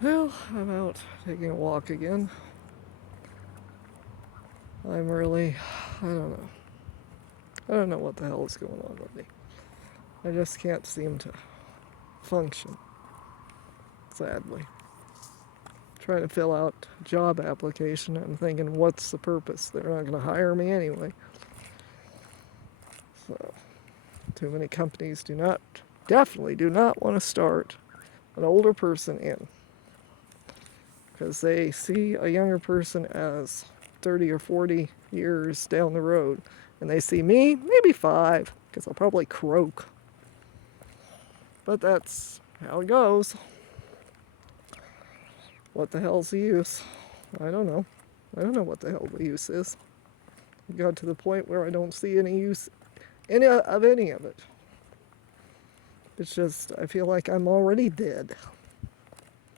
Well, I'm out taking a walk again. I'm really, I don't know. I don't know what the hell is going on with me. I just can't seem to function, sadly. Trying to fill out a job application, I'm thinking, what's the purpose? They're not going to hire me anyway. So, too many companies definitely do not want to start an older person in because they see a younger person as 30 or 40 years down the road. And they see me, maybe 5, because I'll probably croak. But that's how it goes. What the hell's the use? I don't know. I don't know what the hell the use is. It got to the point where I don't see any use of any of it. It's just, I feel like I'm already dead.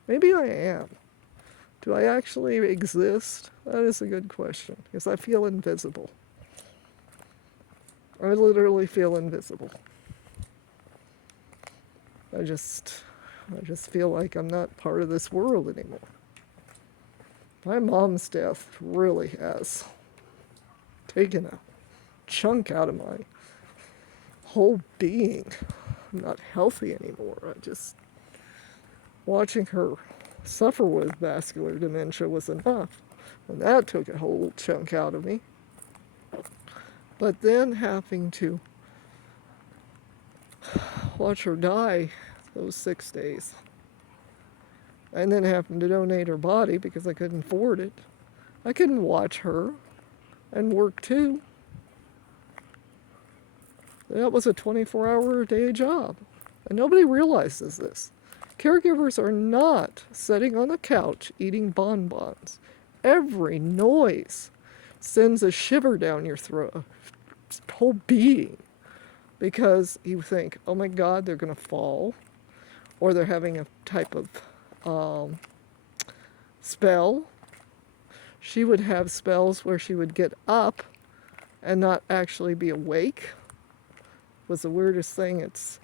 Maybe I am. Do I actually exist? That is a good question, because I feel invisible. I literally feel invisible. I just feel like I'm not part of this world anymore. My mom's death really has taken a chunk out of my whole being. I'm not healthy anymore. Watching her suffer with vascular dementia was enough. And that took a whole chunk out of me. But then having to watch her die those 6 days, and then having to donate her body because I couldn't afford it. I couldn't watch her and work too. That was a 24-hour-a-day job. And nobody realizes this. Caregivers are not sitting on the couch eating bonbons. Every noise sends a shiver down your throat, whole being, because you think, oh my God, they're going to fall, or they're having a type of spell. She would have spells where she would get up and not actually be awake. It was the weirdest thing. It's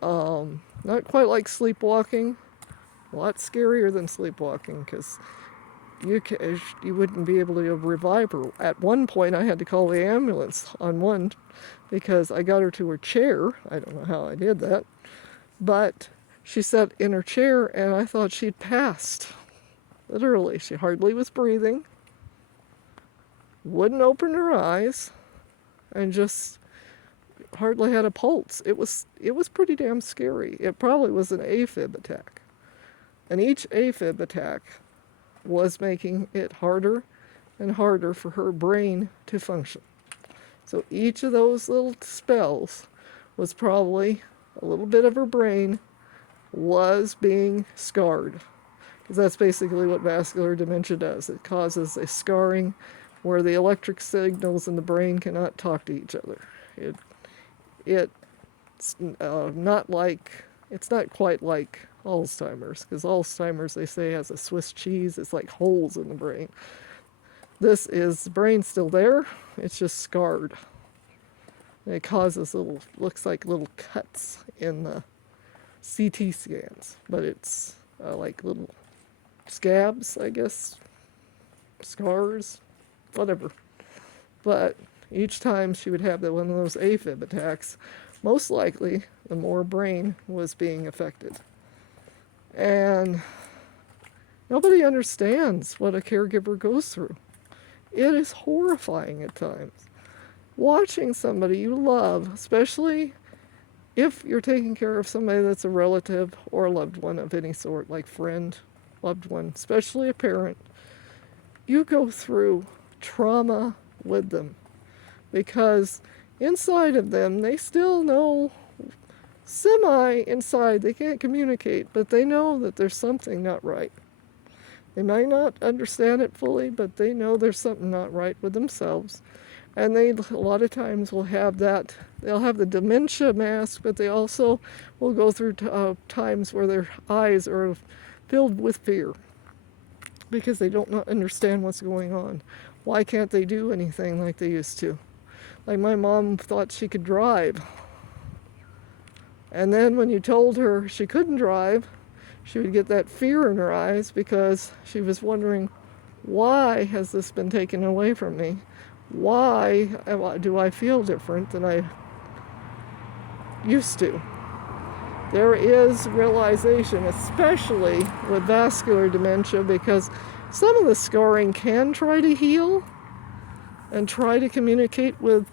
not quite like sleepwalking. A lot scarier than sleepwalking because you wouldn't be able to revive her. At one point, I had to call the ambulance on one because I got her to her chair. I don't know how I did that, but she sat in her chair and I thought she'd passed. Literally, she hardly was breathing, wouldn't open her eyes, and just hardly had a pulse. It was pretty damn scary. It probably was an AFib attack. And each AFib attack was making it harder and harder for her brain to function. So each of those little spells was probably a little bit of her brain was being scarred. Because that's basically what vascular dementia does. It causes a scarring where the electric signals in the brain cannot talk to each other. It's not quite like Alzheimer's, because Alzheimer's, they say, has a Swiss cheese. It's like holes in the brain. This is, the brain's still there, it's just scarred. And it causes looks like little cuts in the CT scans, but it's like little scabs, I guess, scars, whatever. But each time she would have one of those AFib attacks, most likely the more brain was being affected. And nobody understands what a caregiver goes through. It is horrifying at times. Watching somebody you love, especially if you're taking care of somebody that's a relative or a loved one of any sort, like friend, loved one, especially a parent, you go through trauma with them because inside of them they still know, semi inside, they can't communicate, but they know that there's something not right. They might not understand it fully, but they know there's something not right with themselves. And they, a lot of times, will have that. They'll have the dementia mask, but they also will go through times where their eyes are filled with fear because they don't understand what's going on. Why can't they do anything like they used to? Like my mom thought she could drive. And then when you told her she couldn't drive, she would get that fear in her eyes because she was wondering, why has this been taken away from me? Why do I feel different than I used to? There is realization, especially with vascular dementia, because some of the scarring can try to heal and try to communicate with,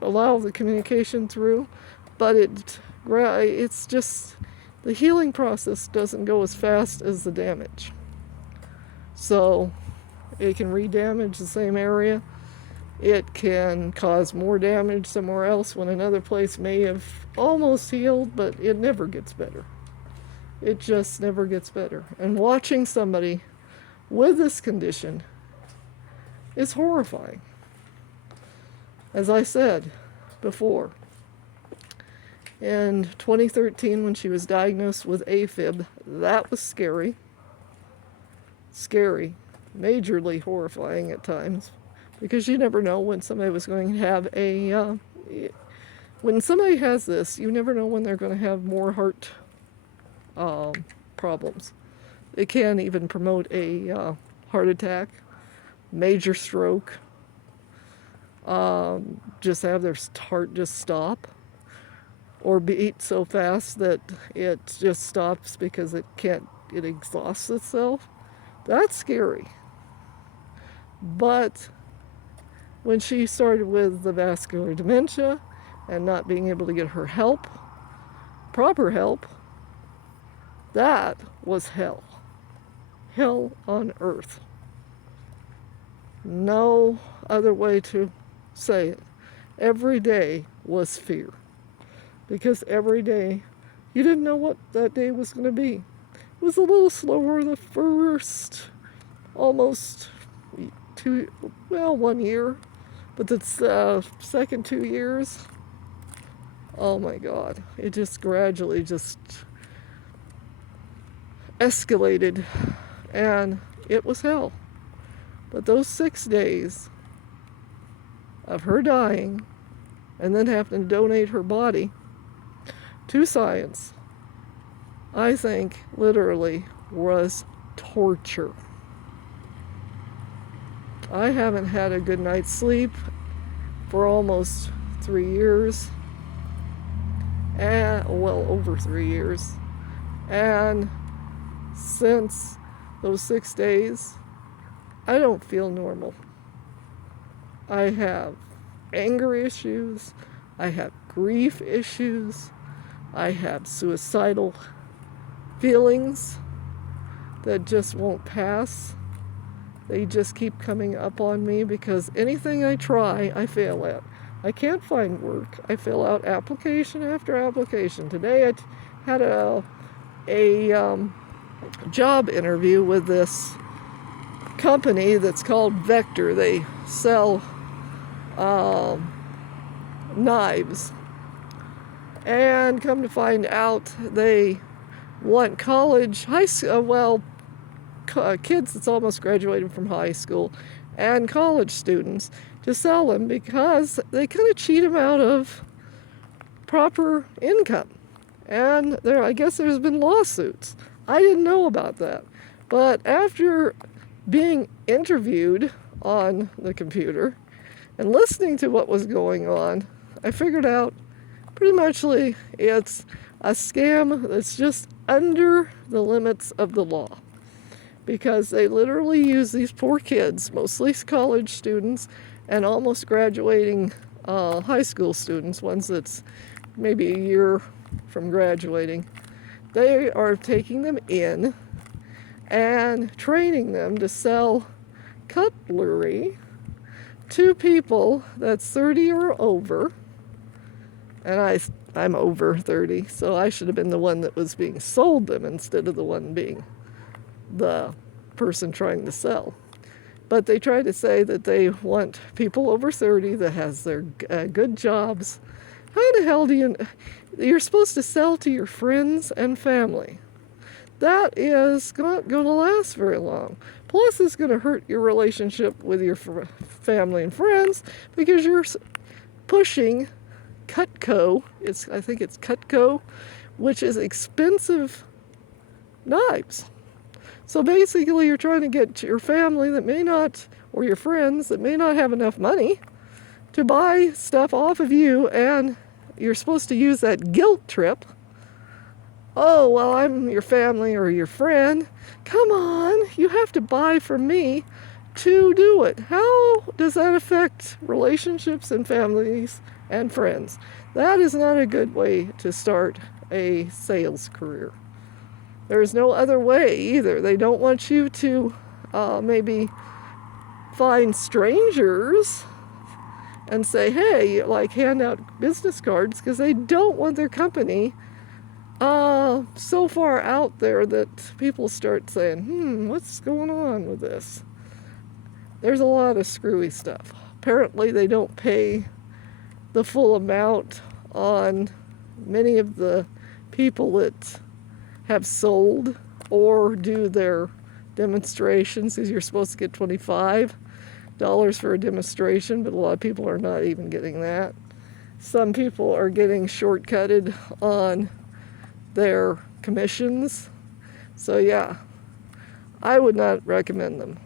allow the communication through, but it's just, the healing process doesn't go as fast as the damage. So it can re-damage the same area. It can cause more damage somewhere else when another place may have almost healed, but it never gets better. It just never gets better. And watching somebody with this condition is horrifying. As I said before, in 2013 when she was diagnosed with AFib, that was scary. Scary. Majorly horrifying at times. Because you never know when somebody was going to have when somebody has this, you never know when they're going to have more heart problems. It can even promote a heart attack, major stroke, just have their heart just stop, or beat so fast that it just stops because it exhausts itself. That's scary. But when she started with the vascular dementia and not being able to get her help, proper help, that was hell. Hell on earth. No other way to say it. Every day was fear. Because every day, you didn't know what that day was going to be. It was a little slower the first almost 1 year. But the second 2 years, oh my God, it just gradually just escalated, and it was hell. But those 6 days of her dying and then having to donate her body to science, I think literally was torture. I haven't had a good night's sleep for almost 3 years, and over 3 years. And since those 6 days, I don't feel normal. I have anger issues, I have grief issues, I have suicidal feelings that just won't pass. They just keep coming up on me because anything I try, I fail at. I can't find work. I fill out application after application. Today I had a job interview with this company that's called Vector. They sell knives. And come to find out, they want college, high school, kids that's almost graduated from high school and college students to sell them because they kind of cheat them out of proper income. And I guess there's been lawsuits. I didn't know about that. But after being interviewed on the computer and listening to what was going on, I figured out pretty much it's a scam that's just under the limits of the law. Because they literally use these poor kids, mostly college students and almost graduating high school students, ones that's maybe a year from graduating. They are taking them in and training them to sell cutlery to people that's 30 or over. And I'm over 30, so I should have been the one that was being sold them instead of the one being the person trying to sell. But they try to say that they want people over 30 that has their good jobs. How the hell you're supposed to sell to your friends and family. That is not going to last very long. Plus, it's going to hurt your relationship with your family and friends because you're pushing Cutco. I think it's Cutco, which is expensive knives. So basically, you're trying to get your family that may not, or your friends that may not have enough money to buy stuff off of you, and you're supposed to use that guilt trip. Oh, well, I'm your family or your friend. Come on, you have to buy from me to do it. How does that affect relationships and families and friends? That is not a good way to start a sales career. There's no other way either. They don't want you to maybe find strangers and say, hey, like hand out business cards, because they don't want their company so far out there that people start saying, what's going on with this? There's a lot of screwy stuff. Apparently, they don't pay the full amount on many of the people that have sold or do their demonstrations, because you're supposed to get $25 for a demonstration, but a lot of people are not even getting that. Some people are getting shortcutted on their commissions. So yeah, I would not recommend them.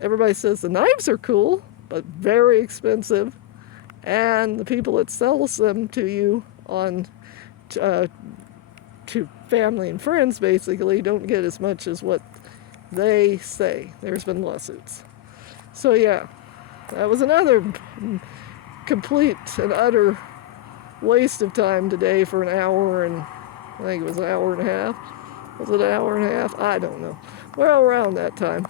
Everybody says the knives are cool, but very expensive, and the people that sells them to you on to family and friends basically don't get as much as what they say. There's been lawsuits. So yeah, that was another complete and utter waste of time today for an hour, and I think it was an hour and a half. Was it an hour and a half? I don't know. Well, around that time.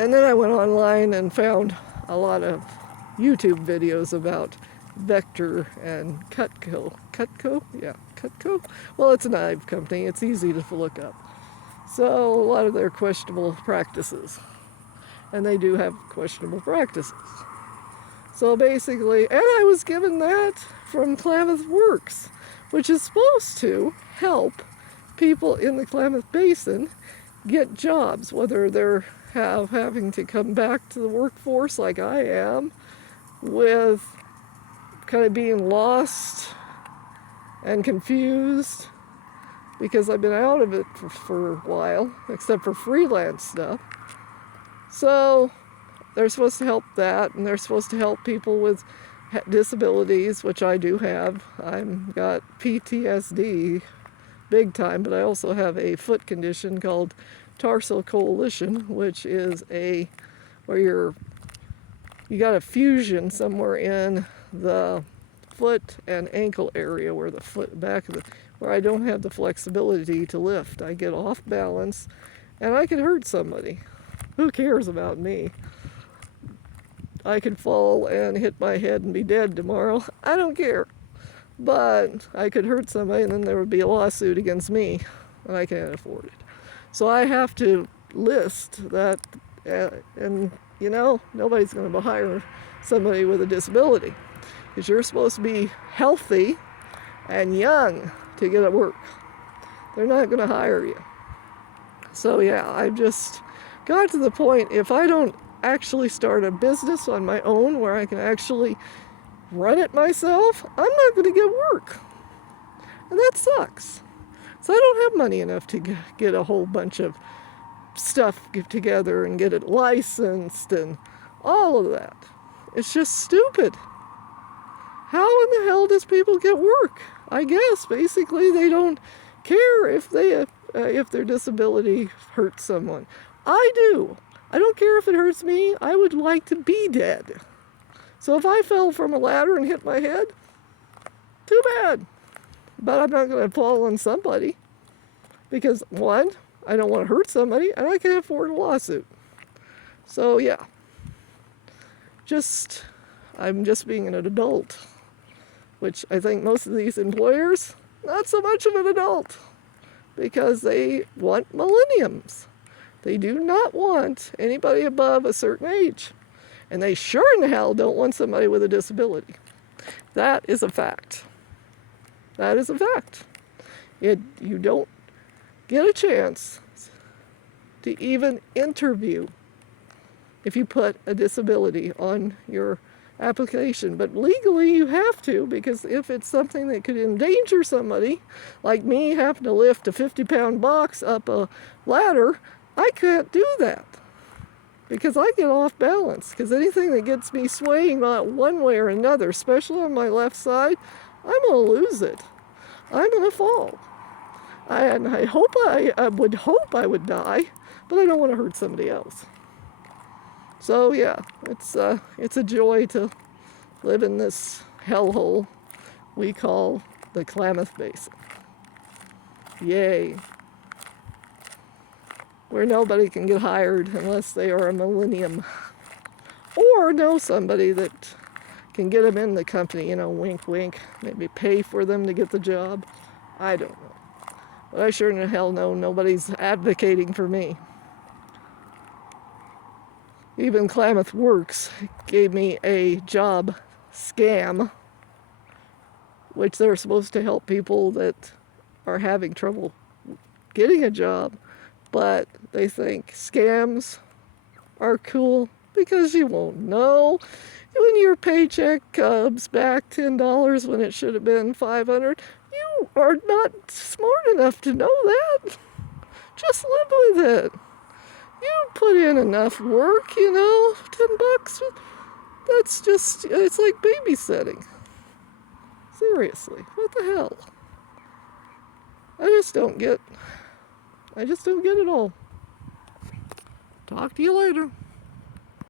And then I went online and found a lot of YouTube videos about Vector and Cutco. Cutco? Yeah, Cutco. Well, it's a knife company. It's easy to look up. So a lot of their questionable practices. And they do have questionable practices. So basically, and I was given that from Klamath Works, which is supposed to help people in the Klamath Basin get jobs, whether they're having to come back to the workforce like I am, with kind of being lost and confused because I've been out of it for a while, except for freelance stuff. So they're supposed to help that, and they're supposed to help people with disabilities, which I do have. I've got PTSD big time, but I also have a foot condition called tarsal coalition, which is where you got a fusion somewhere in the foot and ankle area, where the foot back of where I don't have the flexibility to lift. I get off balance and I could hurt somebody. Who cares about me? I could fall and hit my head and be dead tomorrow. I don't care. But I could hurt somebody, and then there would be a lawsuit against me, and I can't afford it. So I have to list that, and nobody's going to hire somebody with a disability, because you're supposed to be healthy and young to get at work. They're not going to hire you. So yeah, I've just got to the point, if I don't actually start a business on my own where I can actually run it myself, I'm not going to get work. And that sucks. So I don't have money enough to get a whole bunch of stuff together and get it licensed and all of that. It's just stupid. How in the hell does people get work? I guess basically they don't care if their disability hurts someone. I do. I don't care if it hurts me. I would like to be dead. So if I fell from a ladder and hit my head, too bad. But I'm not going to fall on somebody, because one, I don't want to hurt somebody, and I can't afford a lawsuit. So yeah, I'm just being an adult, which I think most of these employers, not so much of an adult, because they want millenniums. They do not want anybody above a certain age. And they sure in hell don't want somebody with a disability. That is a fact. That is a fact. You don't get a chance to even interview if you put a disability on your application. But legally you have to, because if it's something that could endanger somebody, like me having to lift a 50-pound box up a ladder, I can't do that because I get off balance. Because anything that gets me swaying one way or another, especially on my left side, I'm going to lose it. I'm going to fall. I would hope I would die, but I don't want to hurt somebody else. So yeah, it's a joy to live in this hellhole we call the Klamath Basin. Yay. Where nobody can get hired unless they are a millennium. Or know somebody that can get them in the company, wink wink, maybe pay for them to get the job. I don't know. But I sure in hell know nobody's advocating for me. Even Klamath Works gave me a job scam, which they're supposed to help people that are having trouble getting a job, but they think scams are cool because you won't know when your paycheck comes back $10 when it should have been $500. You are not smart enough to know that. Just live with it. You put in enough work, $10. It's like babysitting. Seriously, what the hell? I just don't get it all. Talk to you later.